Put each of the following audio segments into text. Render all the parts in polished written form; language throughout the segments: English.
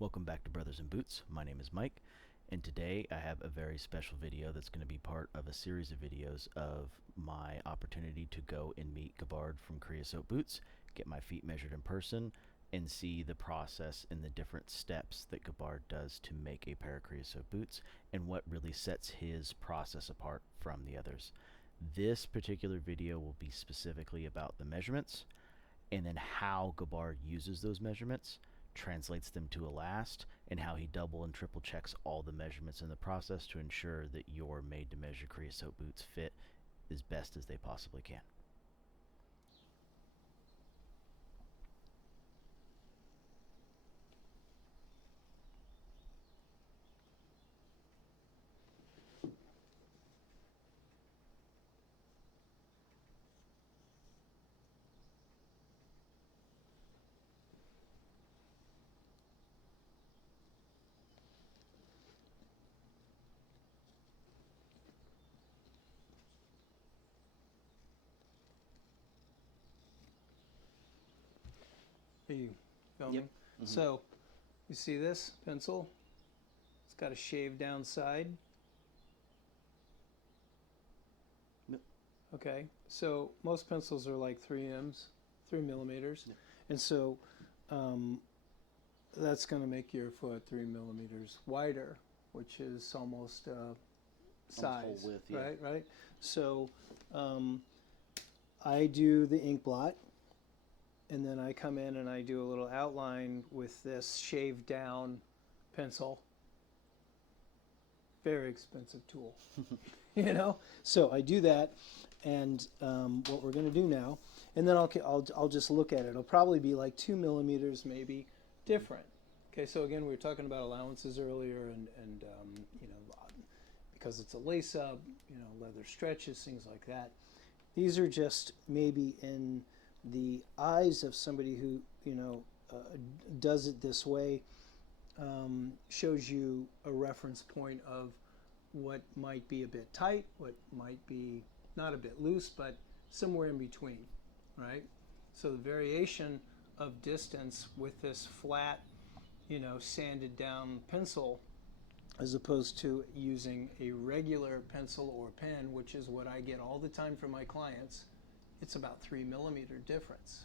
Welcome back to Brothers in Boots. My name is Mike, and today I have a very special video that's going to be part of a series of videos of my opportunity to go and meet Gabbard from Kreosote Boots, get my feet measured in person, and see the process and the different steps that Gabbard does to make a pair of Kreosote boots and what really sets his process apart from the others. This particular video will be specifically about the measurements and then how Gabbard uses those measurements, translates them to a last, and how he double and triple checks all the measurements in the process to ensure that your made-to-measure Kreosote boots fit as best as they possibly can. Are you filming? Yep. So, you see this pencil? It's got a shaved down side. Yep. Okay, so most pencils are like 3 millimeters. Yep. And so that's going to make your foot 3 millimeters wider, which is almost size, width, yeah. right? So I do the ink blot. And then I come in and I do a little outline with this shaved down pencil. Very expensive tool, you know? So I do that, and what we're gonna do now, and then I'll just look at it. It'll probably be like 2 millimeters maybe different. Okay, so again, we were talking about allowances earlier, and you know, because it's a lace up, you know, leather stretches, things like that. These are just maybe in the eyes of somebody who, you know, does it this way, shows you a reference point of what might be a bit tight, what might be not a bit loose, but somewhere in between, right? So the variation of distance with this flat, you know, sanded down pencil, as opposed to using a regular pencil or pen, which is what I get all the time from my clients, it's about 3 millimeter difference.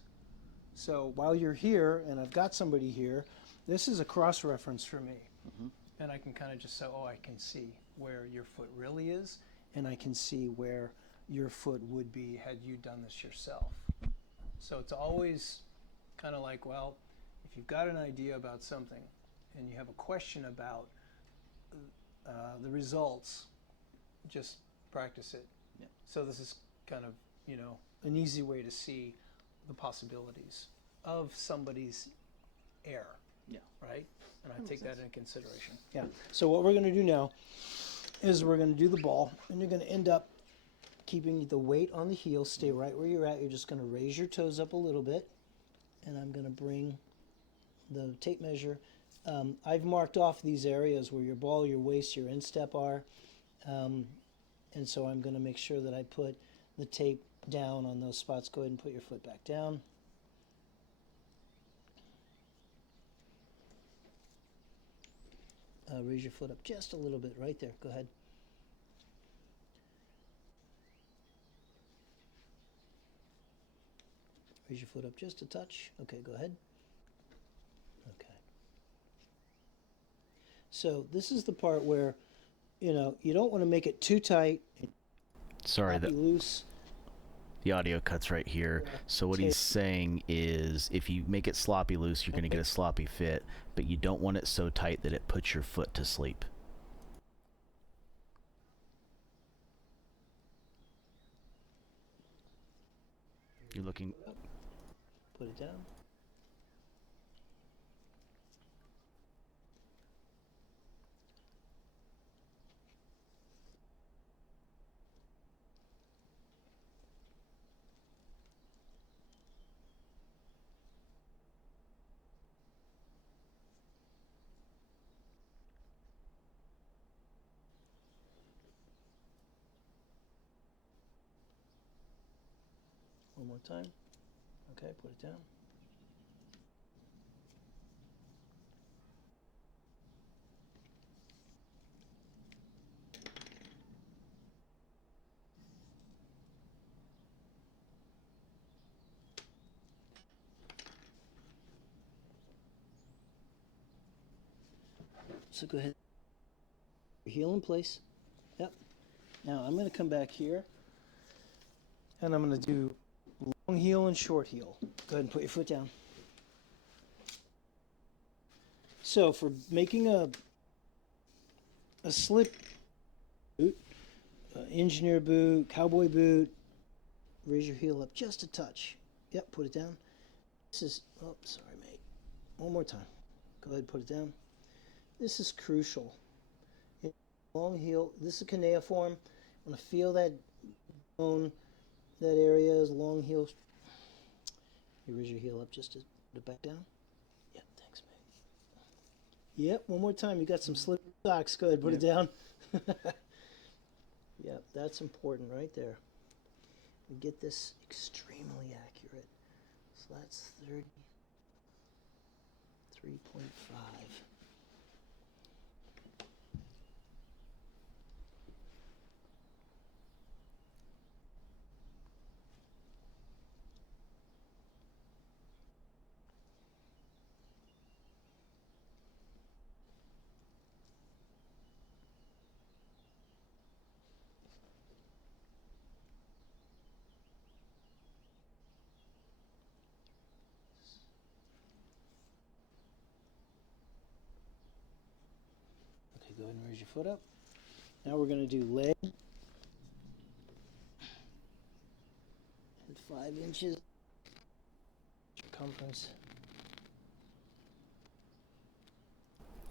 So while you're here, and I've got somebody here, this is a cross reference for me. And I can kind of just say, oh, I can see where your foot really is, and I can see where your foot would be had you done this yourself. So it's always kind of like, well, if you've got an idea about something and you have a question about the results, just practice it. Yeah. So this is kind of, you know, an easy way to see the possibilities of somebody's error. Yeah. Right? And I take that into consideration. Yeah. Yeah. So what we're going to do now is we're going to do the ball, and you're going to end up keeping the weight on the heel. Stay right where you're at. You're just going to raise your toes up a little bit, and I'm going to bring the tape measure. I've marked off these areas where your ball, your waist, your instep are, and so I'm going to make sure that I put the tape down on those spots. Go ahead and put your foot back down. Raise your foot up just a little bit right there. Go ahead. Raise your foot up just a touch. Okay, go ahead. Okay. So this is the part where, you know, you don't want to make it too tight. Sorry, Be loose. the audio cuts right here. So what he's saying is if you make it sloppy loose, you're going to get a sloppy fit, but you don't want it so tight that it puts your foot to sleep. You're looking... Put it down. One more time. Okay, put it down. So go ahead. Heel in place. Yep. Now I'm going to come back here, and I'm going to do long heel and short heel. Go ahead and put your foot down. So for making a slip boot, engineer boot, cowboy boot, raise your heel up just a touch. Yep, put it down. This is, oh, sorry, mate. One more time. Go ahead and put it down. This is crucial. Long heel, this is cuneiform. I want to feel that bone, that area is long heel. You raise your heel up just to put it back down. Yep, thanks, mate. Yep, one more time. You got some slip socks. Go ahead, put it down. Yep, that's important right there. We get this extremely accurate. So that's 33.5. Go ahead and raise your foot up. Now we're going to do leg. And 5 inches circumference.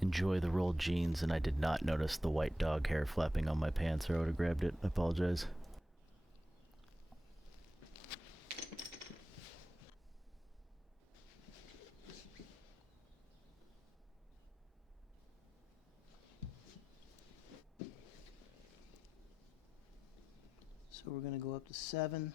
Enjoy the rolled jeans, and I did not notice the white dog hair flapping on my pants, or I would have grabbed it. I apologize. So we're going to go up to 7.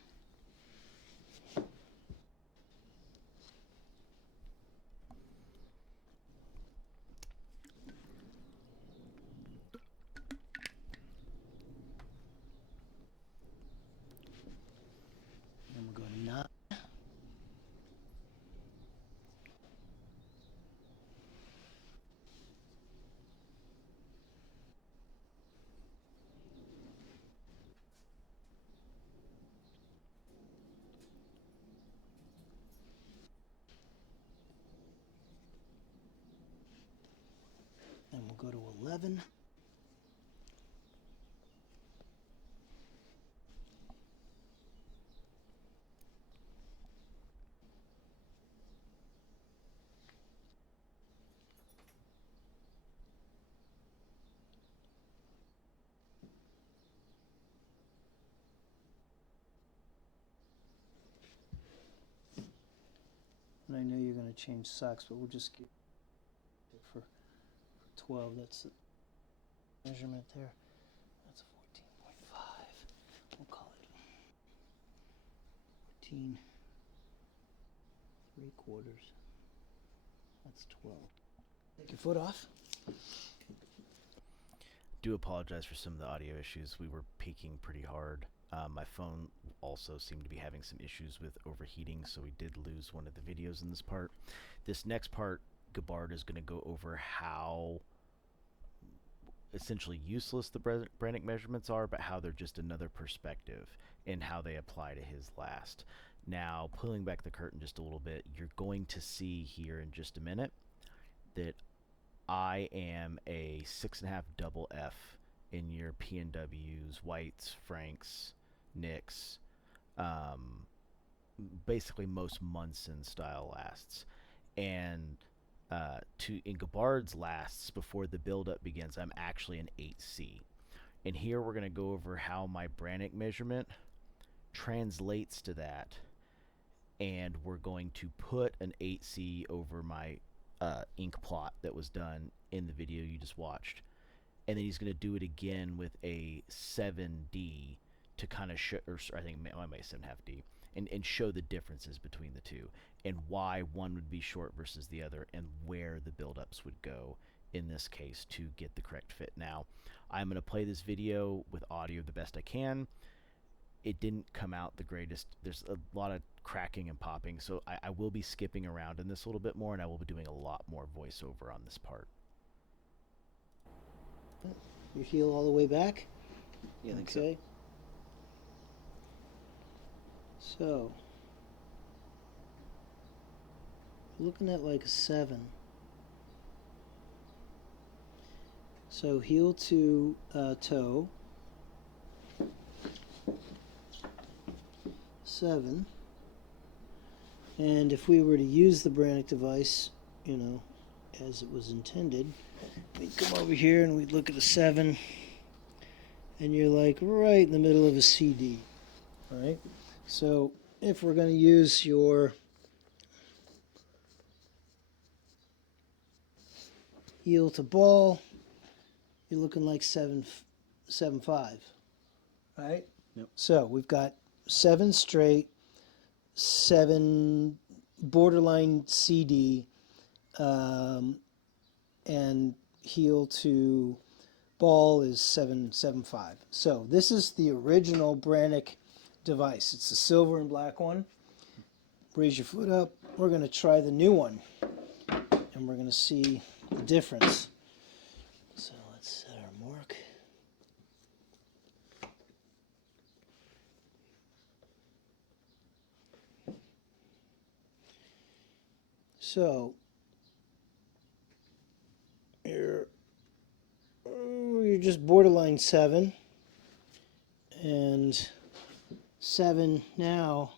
And we'll go to 9. And we'll go to 11. And I know you're going to change socks, but we'll just get it for 12. That's the measurement there. That's 14.5. We'll call it 14 3/4. That's 12. Take your foot off. Do apologize for some of the audio issues. We were peaking pretty hard. My phone also seemed to be having some issues with overheating, so we did lose one of the videos in this part. This next part, Gabbard is going to go over how essentially useless the Brannick measurements are, but how they're just another perspective and how they apply to his last. Now, pulling back the curtain just a little bit, you're going to see here in just a minute that I am a 6.5 double F in your P&Ws, Whites, Franks, Nicks, basically most Munson style lasts. And in Gabbard's lasts, before the buildup begins, I'm actually an 8C. And here we're going to go over how my Brannick measurement translates to that. And we're going to put an 8C over my ink plot that was done in the video you just watched. And then he's going to do it again with a 7D to kind of show, or I think I might 7.5D, and show the differences between the two and why one would be short versus the other and where the buildups would go in this case to get the correct fit. Now, I'm going to play this video with audio the best I can. It didn't come out the greatest. There's a lot of cracking and popping, so I will be skipping around in this a little bit more, and I will be doing a lot more voiceover on this part. Your heel all the way back? Yeah, I think so. Okay. So, looking at like a 7. So heel to toe, 7. And if we were to use the Brannock device, you know, as it was intended, we'd come over here and we'd look at a 7, and you're like right in the middle of a CD. All right. So if we're going to use your heel to ball, you're looking like 7.5. Right? Yep. So we've got 7 straight, 7 borderline CD, and heel to ball is 7.5. So this is the original Brannock device. It's the silver and black one. Raise your foot up. We're going to try the new one, and we're going to see the difference. So let's set our mark. So you're just borderline 7, and 7 now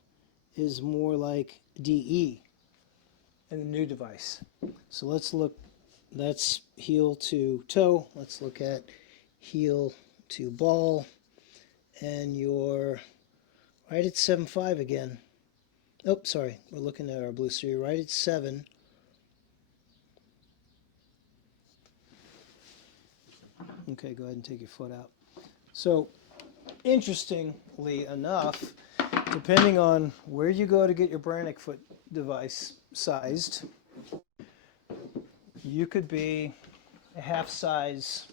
is more like DE in the new device. So let's look. That's heel to toe. Let's look at heel to ball, and you're right at 7.5 again. Oh, sorry, we're looking at our blue. So you're right at 7. Okay, go ahead and take your foot out. So, interestingly enough, depending on where you go to get your Brannock foot device sized, you could be a half size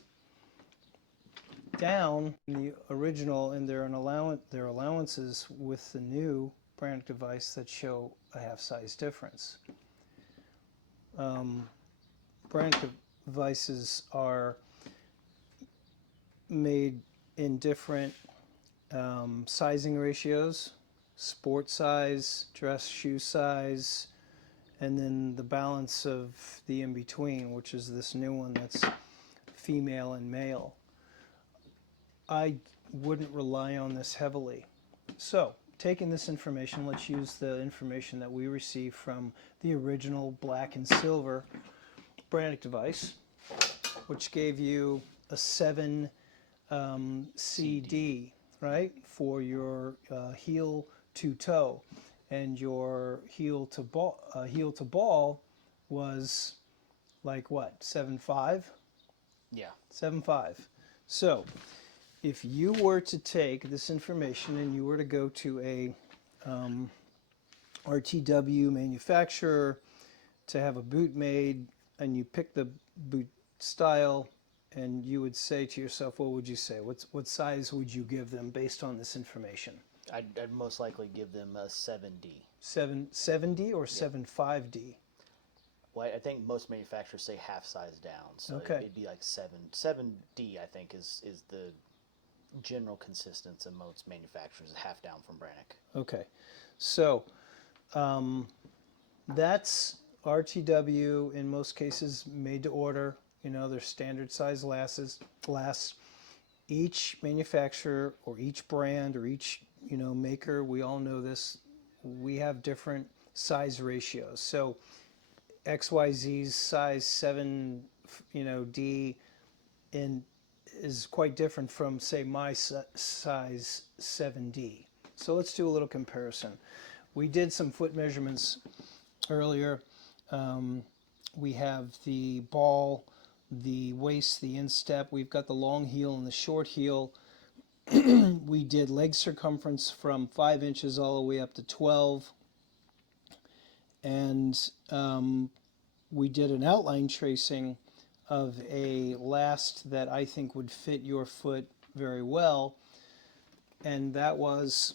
down in the original, and there are allowances with the new Brannock device that show a half size difference. Brannock devices are made in different sizing ratios: sport size, dress shoe size, and then the balance of the in-between, which is this new one that's female and male. I wouldn't rely on this heavily. So, taking this information, let's use the information that we received from the original black and silver Brannock device, which gave you a 7 CD, right, for your heel to toe, and your heel to ball was like what, 7.5? Yeah. 7.5. So if you were to take this information and you were to go to a RTW manufacturer to have a boot made, and you pick the boot style, and you would say to yourself, what would you say? What size would you give them based on this information? I'd most likely give them a 7D. 7D or 7.5D? Well, I think most manufacturers say half size down, so Okay. it'd be like 7D. I think is the general consistency of most manufacturers, half down from Brannock. Okay, so that's RTW, in most cases made to order. You know, they're standard size lasts. Each manufacturer or each brand or each, you know, maker, we all know this, we have different size ratios. So XYZ's size 7, you know, D in is quite different from, say, my size 7D. So let's do a little comparison. We did some foot measurements earlier. We have the ball, the waist, the instep. We've got the long heel and the short heel. We did leg circumference from 5 inches all the way up to 12. And we did an outline tracing of a last that I think would fit your foot very well. And that was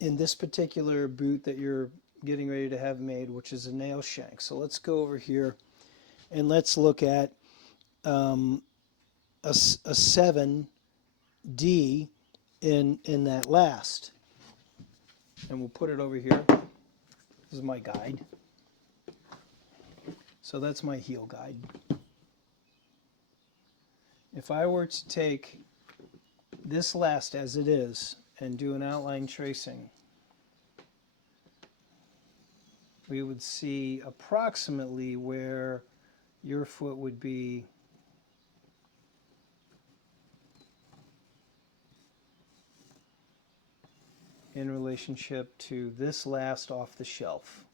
in this particular boot that you're getting ready to have made, which is a nail shank. So let's go over here and let's look at a 7D in that last. And we'll put it over here. This is my guide. So that's my heel guide. If I were to take this last as it is and do an outline tracing, we would see approximately where your foot would be in relationship to this last off the shelf.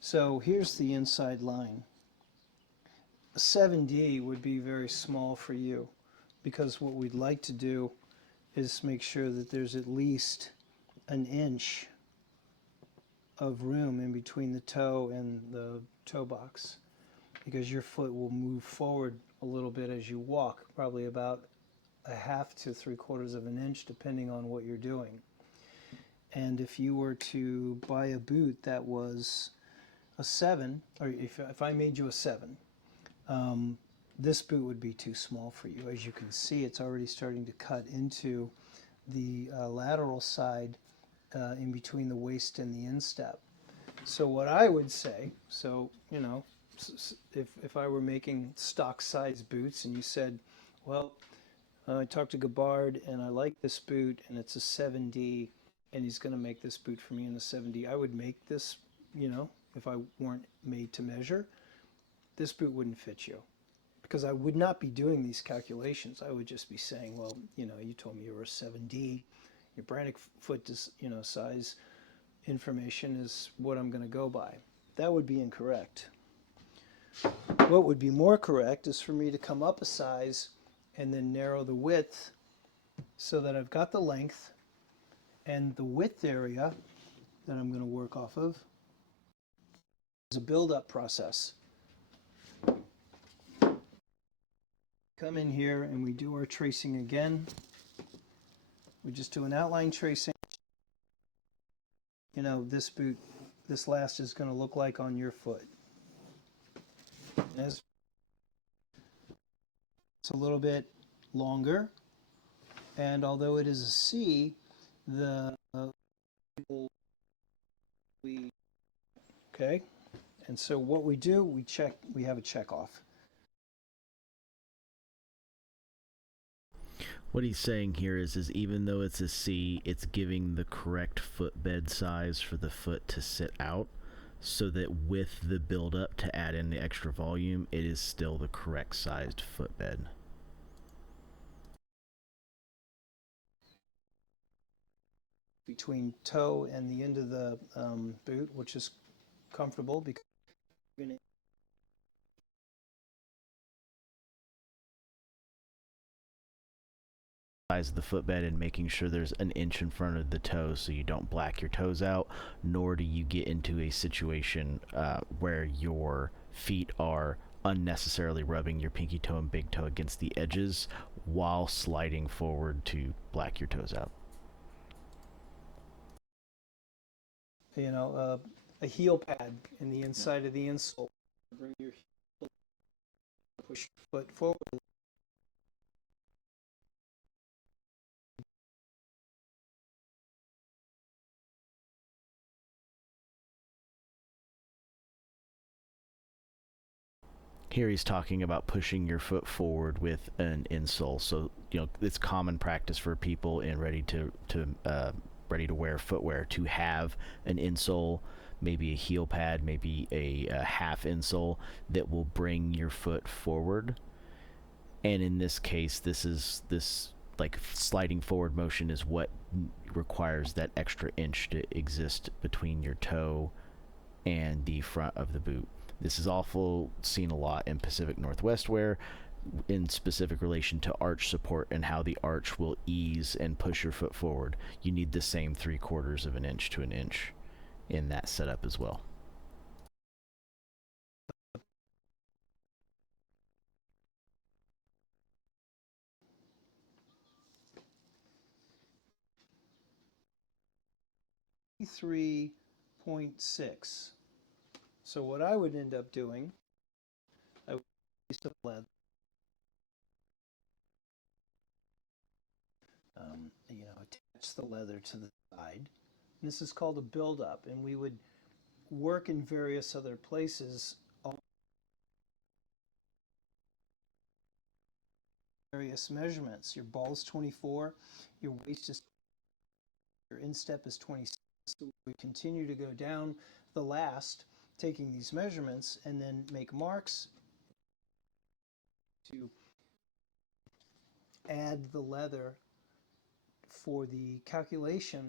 So here's the inside line. A 7D would be very small for you, because what we'd like to do is make sure that there's at least an inch of room in between the toe and the toe box, because your foot will move forward a little bit as you walk, probably about a half to 3/4 of an inch, depending on what you're doing. And if you were to buy a boot that was a 7, or if I made you a 7, this boot would be too small for you. As you can see, it's already starting to cut into the lateral side in between the waist and the instep. So what I would say, so you know, if I were making stock size boots and you said, well, I talked to Gabbard and I like this boot and it's a 7D and he's going to make this boot for me in a 7D, I would make this, you know, if I weren't made to measure, this boot wouldn't fit you, because I would not be doing these calculations. I would just be saying, well, you know, you told me you were a 7D, your Brannick foot, you know, size information is what I'm going to go by. That would be incorrect. What would be more correct is for me to come up a size and then narrow the width so that I've got the length, and the width area that I'm going to work off of is a build-up process. Come in here and we do our tracing again. We just do an outline tracing. You know, this boot, this last is going to look like on your foot. As it's a little bit longer, and although it is a C, okay, and so what we do, we check, we have a check off. What he's saying here is even though it's a C, it's giving the correct footbed size for the foot to sit out, so that with the build-up to add in the extra volume, it is still the correct sized footbed. Between toe and the end of the boot, which is comfortable because you're going to Size of the footbed and making sure there's an inch in front of the toe so you don't black your toes out, nor do you get into a situation where your feet are unnecessarily rubbing your pinky toe and big toe against the edges while sliding forward to black your toes out. you know, a heel pad in the inside of the insole. Bring your heel, push your foot forward. Here he's talking about pushing your foot forward with an insole. So, you know, it's common practice for people in ready to wear footwear to have an insole, maybe a heel pad, maybe a half insole that will bring your foot forward. And in this case, this like sliding forward motion is what requires that extra inch to exist between your toe and the front of the boot. This is also seen a lot in Pacific Northwest wear, in specific relation to arch support and how the arch will ease and push your foot forward. You need the same 3/4 of an inch to an inch in that setup as well. .6. So what I would end up doing, piece of leather. Attach the leather to the side. And this is called a build-up, and we would work in various other places, all various measurements. Your ball is 24, your waist is, your instep is 26. So we continue to go down the last, taking these measurements, and then make marks to add the leather for the calculation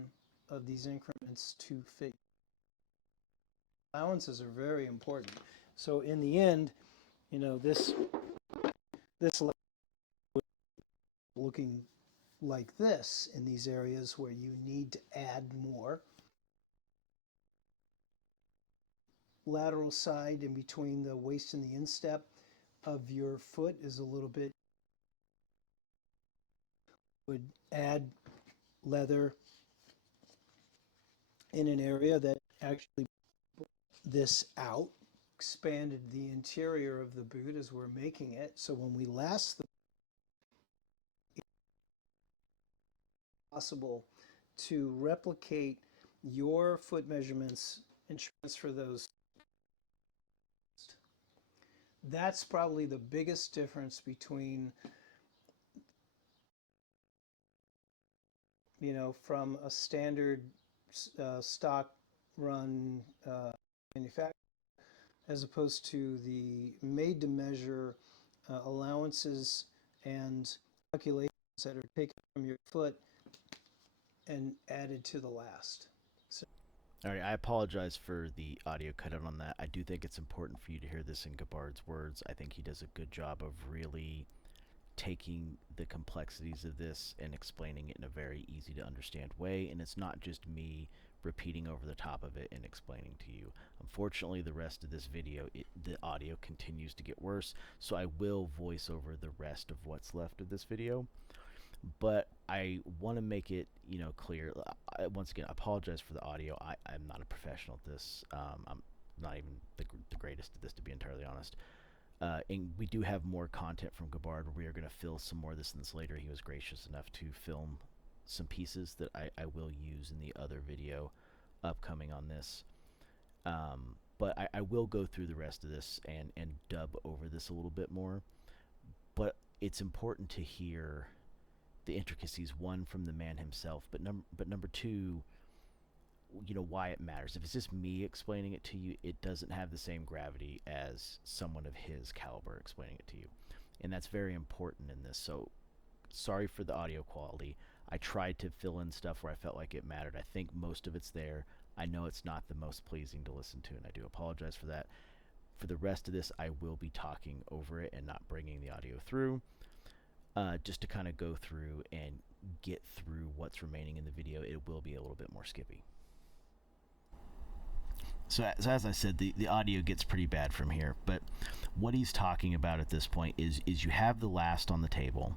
of these increments to fit. Allowances are very important. So in the end, this looking like this in these areas where you need to add more. Lateral side in between the waist and the instep of your foot is a little bit, would add leather in an area that actually this out, expanded the interior of the boot as we're making it. So when we last the it's possible to replicate your foot measurements and transfer those. That's probably the biggest difference between, from a standard stock run manufacturer as opposed to the made to measure allowances and calculations that are taken from your foot and added to the last. All right, I apologize for the audio cutout on that. I do think it's important for you to hear this in Gabbard's words. I think he does a good job of really taking the complexities of this and explaining it in a very easy to understand way, and it's not just me repeating over the top of it and explaining to you. Unfortunately, the rest of this video, the audio continues to get worse, so I will voice over the rest of what's left of this video. But I want to make it, clear. Once again, I apologize for the audio. I'm not a professional at this. I'm not even the greatest at this, to be entirely honest. And we do have more content from Gabbard. We are going to fill some more of this later. He was gracious enough to film some pieces that I will use in the other video upcoming on this. But I will go through the rest of this and dub over this a little bit more. But it's important to hear the intricacies, one, from the man himself, but number two, why it matters. If it's just me explaining it to you, it doesn't have the same gravity as someone of his caliber explaining it to you, and that's very important in this. So sorry for the audio quality. I tried to fill in stuff where I felt like it mattered. I think most of it's there. I know it's not the most pleasing to listen to, and I do apologize for that. For the rest of this, I will be talking over it and not bringing the audio through. Just to kind of go through and get through what's remaining in the video. It will be a little bit more skippy. So as I said, the audio gets pretty bad from here, but what he's talking about at this point is you have the last on the table.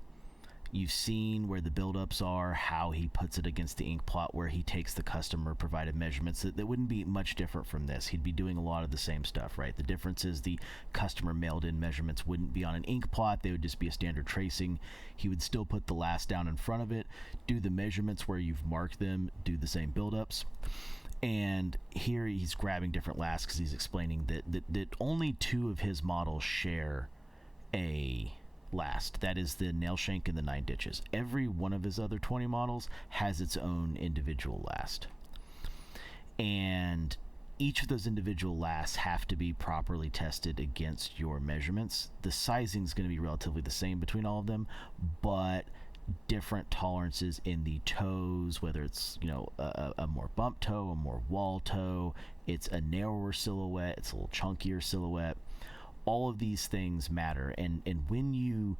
You've seen where the buildups are, how he puts it against the ink plot, where he takes the customer provided measurements. That wouldn't be much different from this. He'd be doing a lot of the same stuff, right? The difference is the customer mailed in measurements wouldn't be on an ink plot. They would just be a standard tracing. He would still put the last down in front of it, do the measurements where you've marked them, do the same buildups. And here he's grabbing different lasts because he's explaining that only 2 of his models share a last. That is the nail shank and the 9 ditches. Every one of his other 20 models has its own individual last. And each of those individual lasts have to be properly tested against your measurements. The sizing is going to be relatively the same between all of them, but different tolerances in the toes, whether it's a more bump toe, a more wall toe, it's a narrower silhouette, it's a little chunkier silhouette. All of these things matter, and when you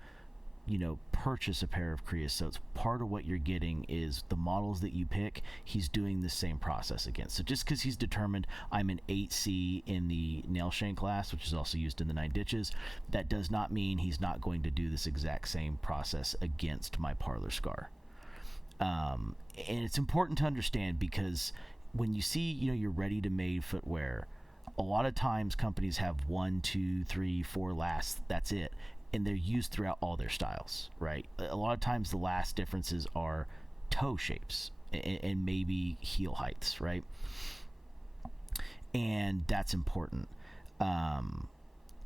purchase a pair of Kreosotes, part of what you're getting is the models that you pick, he's doing the same process against. So just because he's determined I'm an 8C in the nail shank class, which is also used in the 9 ditches, that does not mean he's not going to do this exact same process against my parlor scar. And it's important to understand, because when you see your ready-to-made footwear, A lot of times companies have 1, 2, 3, 4 lasts, that's it, and they're used throughout all their styles, right? A lot of times the last differences are toe shapes and maybe heel heights, right? And that's important,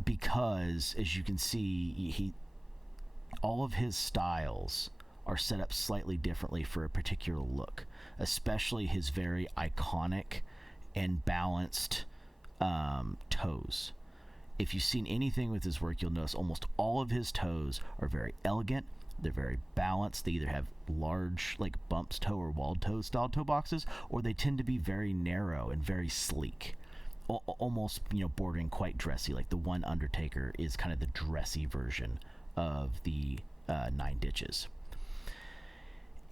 because as you can see, all of his styles are set up slightly differently for a particular look, especially his very iconic and balanced toes. If you've seen anything with his work, you'll notice almost all of his toes are very elegant. They're very balanced. They either have large, like bumps toe or walled toe style toe boxes, or they tend to be very narrow and very sleek, almost, bordering quite dressy. Like the one Undertaker is kind of the dressy version of the 9 Ditches.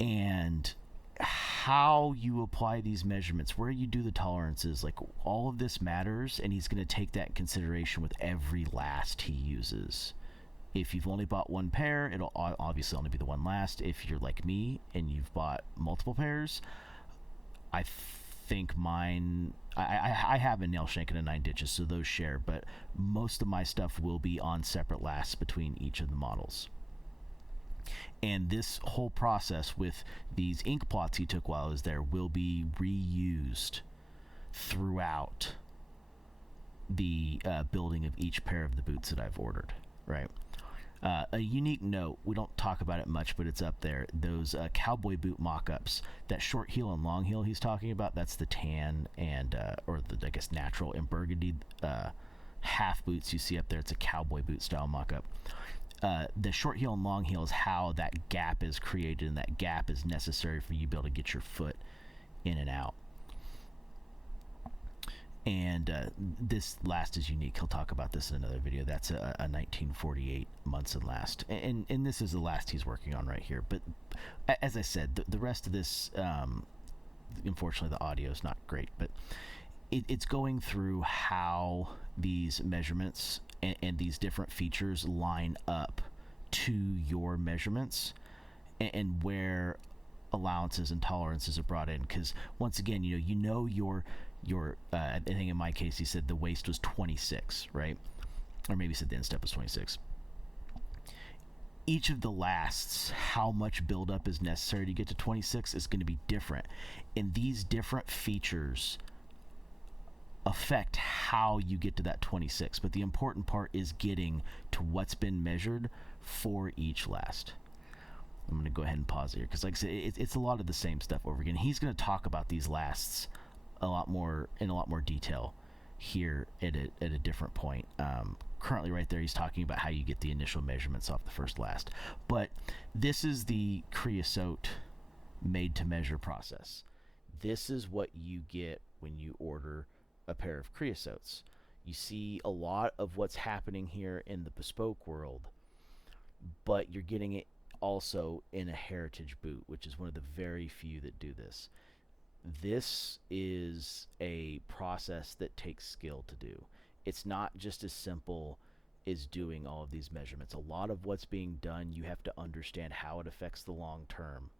And how you apply these measurements, where you do the tolerances, like all of this matters, and he's going to take that in consideration with every last he uses. If you've only bought one pair, it'll obviously only be the one last. If you're like me and you've bought multiple pairs, I think mine, I have a nail shank and a 9 Ditches, so those share, but most of my stuff will be on separate lasts between each of the models. And this whole process with these ink plots he took while I was there will be reused throughout the building of each pair of the boots that I've ordered, right? A unique note, we don't talk about it much, but it's up there, those cowboy boot mock-ups, that short heel and long heel he's talking about, that's the tan and, or the, I guess, natural and burgundy half boots you see up there. It's a cowboy boot style mock-up. The short heel and long heel is how that gap is created, and that gap is necessary for you to be able to get your foot in and out. And this last is unique. He'll talk about this in another video. That's a 1948 Munson last, and this is the last he's working on right here. But as I said, the rest of this, unfortunately, the audio is not great, but it's going through how these measurements and these different features line up to your measurements, and where allowances and tolerances are brought in. Because once again, your I think in my case he said the waist was 26, right? Or maybe he said the instep was 26. Each of the lasts, how much buildup is necessary to get to 26 is going to be different, and these different features affect how you get to that 26. But the important part is getting to what's been measured for each last. I'm going to go ahead and pause here because, like I said, it's a lot of the same stuff over again. He's going to talk about these lasts in a lot more detail here at a different point. Currently right there he's talking about how you get the initial measurements off the first last. But this is the Kreosote made to measure process. This is what you get when you order a pair of Kreosotes. You see a lot of what's happening here in the bespoke world, but you're getting it also in a heritage boot, which is one of the very few that do this. This is a process that takes skill to do. It's not just as simple as doing all of these measurements. A lot of what's being done, you have to understand how it affects the long term,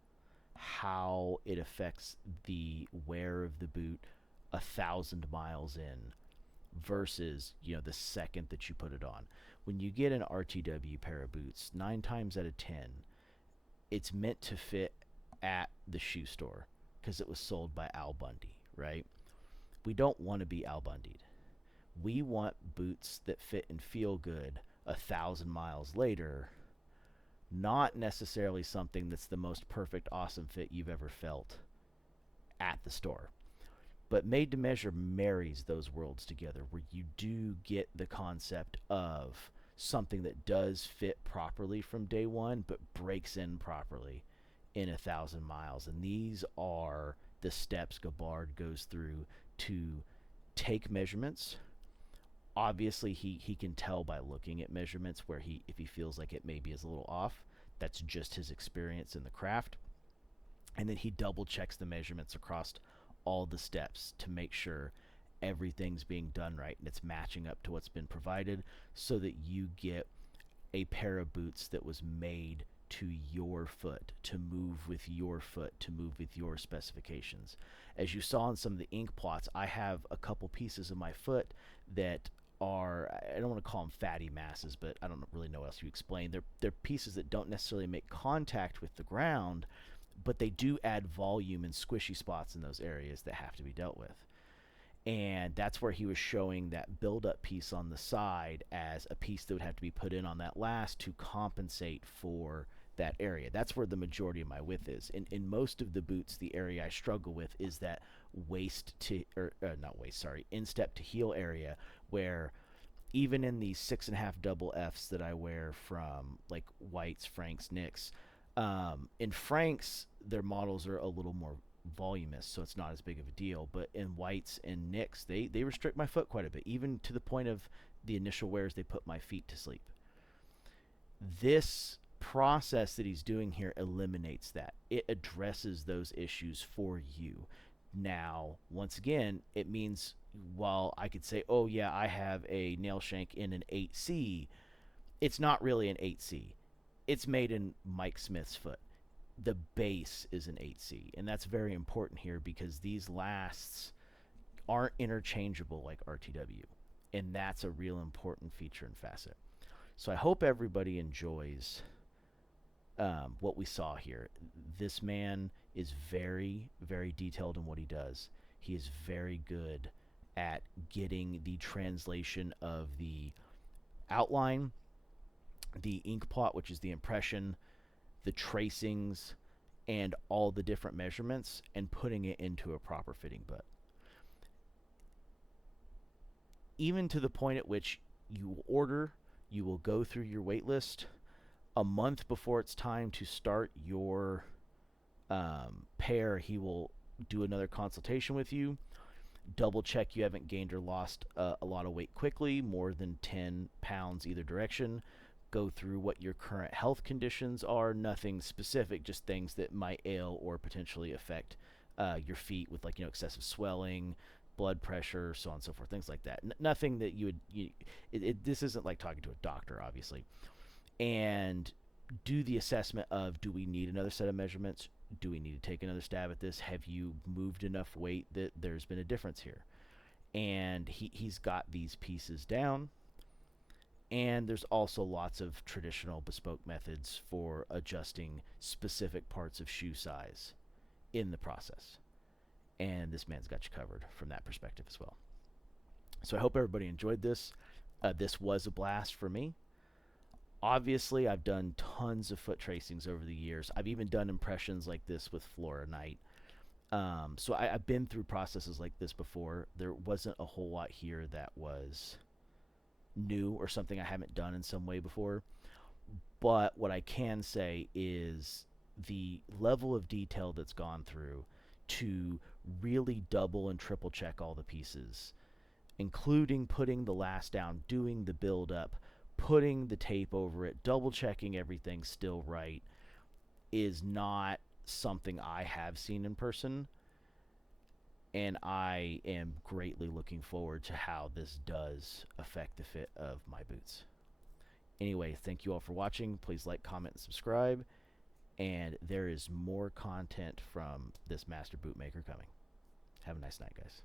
how it affects the wear of the boot 1,000 miles in versus the second that you put it on. When you get an RTW pair of boots, 9 times out of 10 it's meant to fit at the shoe store because it was sold by Al Bundy, right? We don't want to be Al Bundy'd. We want boots that fit and feel good 1,000 miles later, not necessarily something that's the most perfect, awesome fit you've ever felt at the store. But made to measure marries those worlds together, where you do get the concept of something that does fit properly from day one, but breaks in properly in 1,000 miles. And these are the steps Gabbard goes through to take measurements. Obviously, he can tell by looking at measurements where if he feels like it maybe is a little off. That's just his experience in the craft. And then he double checks the measurements across all the steps to make sure everything's being done right and it's matching up to what's been provided, so that you get a pair of boots that was made to your foot, to move with your foot, to move with your specifications. As you saw in some of the ink plots, I have a couple pieces of my foot that are, I don't want to call them fatty masses, but I don't really know what else you explain. They're pieces that don't necessarily make contact with the ground, but they do add volume and squishy spots in those areas that have to be dealt with. And that's where he was showing that build-up piece on the side as a piece that would have to be put in on that last to compensate for that area. That's where the majority of my width is. In most of the boots, the area I struggle with is that waist to, not waist, sorry, instep to heel area, where even in these 6.5 double Fs that I wear from like Whites, Franks, Nicks, in Franks, their models are a little more voluminous, so it's not as big of a deal. But in Whites and Nicks, they restrict my foot quite a bit, even to the point of the initial wears, they put my feet to sleep. This process that he's doing here eliminates that. It addresses those issues for you. Now, once again, it means, while I could say, oh yeah, I have a nail shank in an 8C, it's not really an 8C. It's made in Mike Smith's foot. The base is an 8C, and that's very important here because these lasts aren't interchangeable like RTW, and that's a real important feature and facet. So I hope everybody enjoys what we saw here. This man is very, very detailed in what he does. He is very good at getting the translation of the outline, the ink plot, which is the impression, the tracings, and all the different measurements, and putting it into a proper fitting butt. Even to the point at which you order, you will go through your wait list a month before it's time to start your pair. He will do another consultation with you, double check you haven't gained or lost a lot of weight quickly, more than 10 pounds either direction, go through what your current health conditions are, nothing specific, just things that might ail or potentially affect your feet with, like, excessive swelling, blood pressure, so on and so forth, things like that. Nothing that you would, this isn't like talking to a doctor, obviously. And do the assessment of, do we need another set of measurements? Do we need to take another stab at this? Have you moved enough weight that there's been a difference here? And he's got these pieces down. And there's also lots of traditional bespoke methods for adjusting specific parts of shoe size in the process. And this man's got you covered from that perspective as well. So I hope everybody enjoyed this. This was a blast for me. Obviously, I've done tons of foot tracings over the years. I've even done impressions like this with Florinite. So I've been through processes like this before. There wasn't a whole lot here that was new or something I haven't done in some way before. But what I can say is the level of detail that's gone through to really double and triple check all the pieces, including putting the last down, doing the build up, putting the tape over it, double checking everything's still right, is not something I have seen in person. And I am greatly looking forward to how this does affect the fit of my boots. Anyway, thank you all for watching. Please like, comment, and subscribe. And there is more content from this master bootmaker coming. Have a nice night, guys.